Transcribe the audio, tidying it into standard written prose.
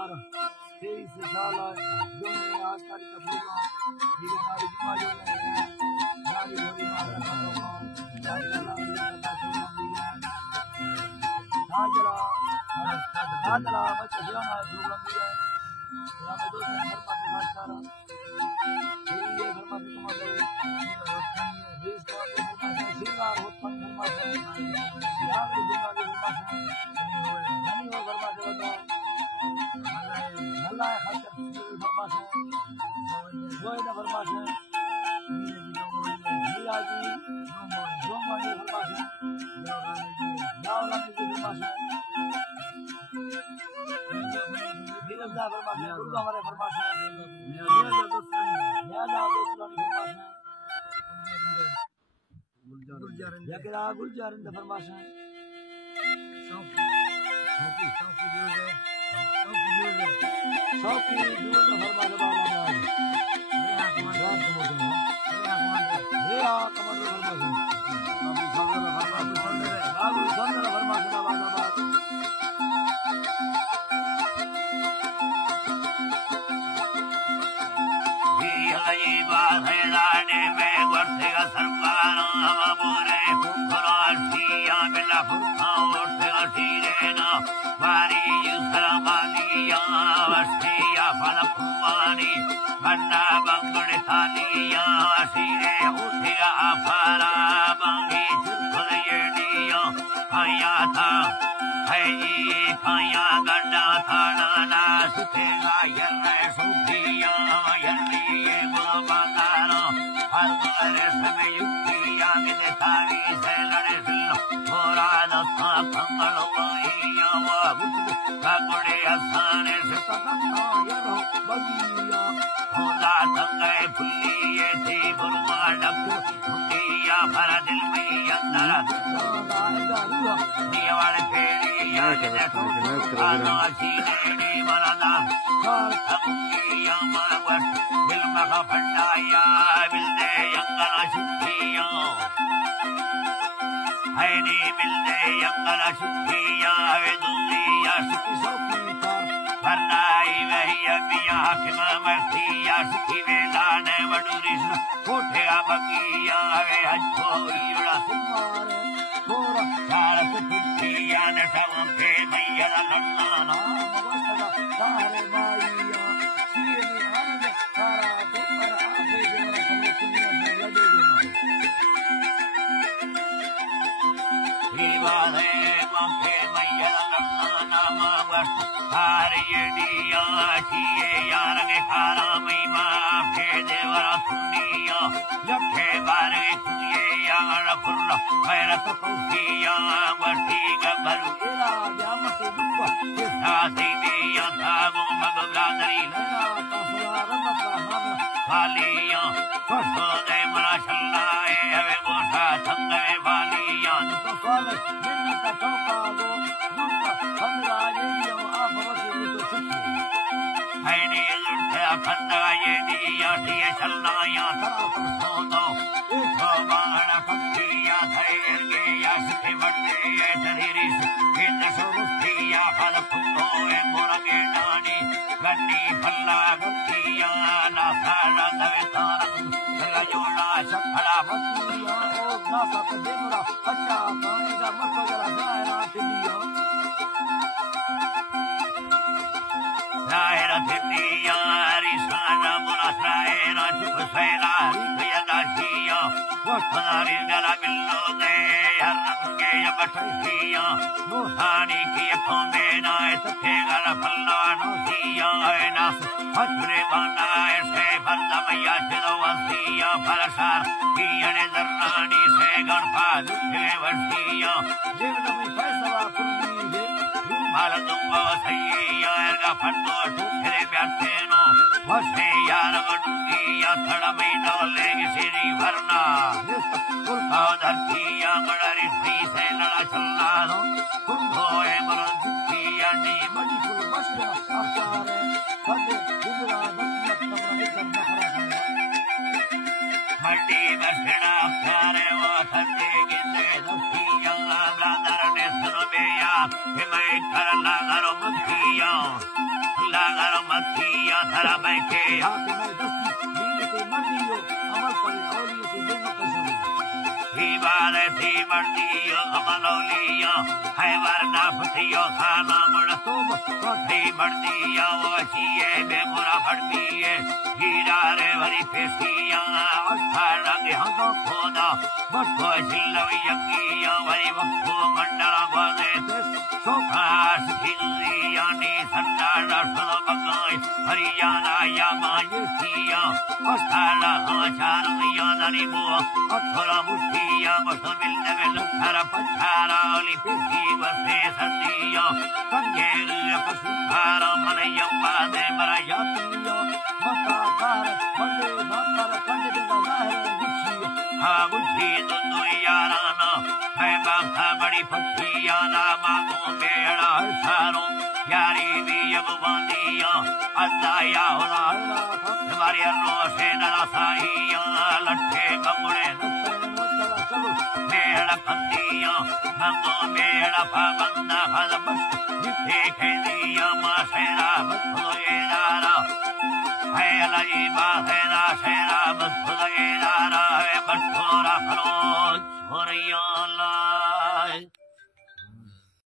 2023 साल है जो मैं आज तारीख का प्रोग्राम जीवन हमारी जुमा जो है नारी भरी माता का प्रोग्राम जाजला बच्चा जाना है प्रोग्राम दिया है हमें दोस्त घर पर बात कर रहा ये घर पर कमा ले बीस का घर पर सिंगार होता घर पर यार ये जगह घर पर नहीं हो घर पर बता अल्लाह खातिर घर पर वो इधर घर पर मीरा जी जो माने घर पर जाओ लाने जी घर पर नीरजा फरमाते हैं दुर्गा हमारे फरमाते हैं नीरजा दोस्तों फरमाते हैं गुलजार गुलजारिंद फरमाते हैं शौकी जो फरमाते वाला रे कमर फरमाते Bahirane me gortega sarpano amore kukharastiya bela furkha ortega sirena vari yusramaniya vastiya phalapumani banda bangule thaniya sire uthiga afara bangi churkhayediya ayatha hayi khaya ganda thana na suthega yanne suthiya yanne Bagaro, Almare Samyukti, Yamine Tari, Selare Sillo, Horana Kamalo, Yawa, Kakure Asane, Sitaka, Yaro, Bagia, Hola Tanga, Puli, Burmana, Putia, Paradilmi, Yandara, Niavale Peri, Yamine, Ano, Chine, Marana, Kamuki, Yamara, Vilmaka Pandaya, Vilde Yangala Shukriya, Haini Vilde Yangala Shukriya, Veduliya Shukri Sokita, Pandai Vaya Miya Hakima Martiya, Shukri Vedane Vaduris, Kote Abakiya, Vehacho Yura Simare, Kora, Sarat Putiya, Netavam Ke Maya Lana, Mavasada, Tare Maya, Siri Hane, Kara, Hariyadiya, Chiye Yarage Karamai Ma, Pedevara Tuniya, Yakhe Bare Tuye Yara Purra, Kairata Pukiya, Vartiga Barukira, Yamatu Dukwa, Yasati Deya, Tabu Magavradari, Laya, Tasura, Ramata, Hama, Paliya, Koso de Marashala, Eve Gosha, Tanga, Paliya, Nukosole, Yenata Topago, Nuka, Kandra, Yedia, Abavasi, Haini Lurta, Kandra, Yedia, Tia Shalaya, Tarapu Soto, Utavana, Kakiya, Tayergeya, Sikimate, Tariris, Kindasorustiya, Halapuko, Moragetani, Gani, Palla, Gutiya, Nasara, Davitaran, Layona, Sakala, Vatiya, Nasa, Demura, Hatta, Kaida, Makoya, Zaira, Tidia. Zaira, Tidia, Risana, Murasraera, Chupasela, Rikaya, Shia, Watari, Galabillo, Harangaya, Batashia, Nusani, Kiapomena, Tegala, Pallano, Sia, Enas, Hatrevana, Estefandamaya, Chilavasiya, Parasar, Iane, Darnani, Segan, Padu, Tevasia, Jirnami, Paisava, Purvi, Maladumba, Saya, Erga, Pando, Telebiateno, Vasaya, Nagadugia, Talamina, Legacy, Varna, Kulkadartia, Madari, Pisa, Salano, Kumbo, Emarantia, Madikul, Vasya, Akare, Kade, Udra, Madi, Vasena, Kare, Wakate, Ginde, Dustia, Brother, Nesanobeya, Himay, Karala, Garomukia, सागर मथिया धरा बैठे या कि मैं दस्ती नील के मर्दी हो अमल पर औलियत दिल कसम बारे थी बढ़ती अमलोलिया है वरना फतियो खाना मुड़ तुम थी बढ़ती वशिए बेमुरा फड़ती है हीरा रे भरी फेसिया अस्थाना के हंसो खोदा बट्ठो छिल्लो यंगिया भरी वक्को मंडला गोदे सोखास खिल्लिया नी सन्ना रसलो बगाई हरियाणा या मायुसिया अस्थाना आचार यादनी बो अथरा मुठिया मसो मिलने में लखरा पछारा ओली पिसी वसे संदिया कंगेल पसुखारा मन यम्मा दे मरा यातिया मताकार बंदे नंबर कंजे का जाहिर गुच्छी हा गुच्छी दुंदु याराना है बाखा बड़ी फसिया ना मांगो मेड़ा सारो यारी भी यगवानिया अदाया होला हमारी रोशे नला साहिया लट्ठे कमुड़े मेड़ा फंदिया मंगो मेड़ा फबंदा फलबस जिथे खेदिया मासेरा बसलो एदारा है लई बासेरा सेरा बसलो एदारा है बठोरा खरोच छोरिया ला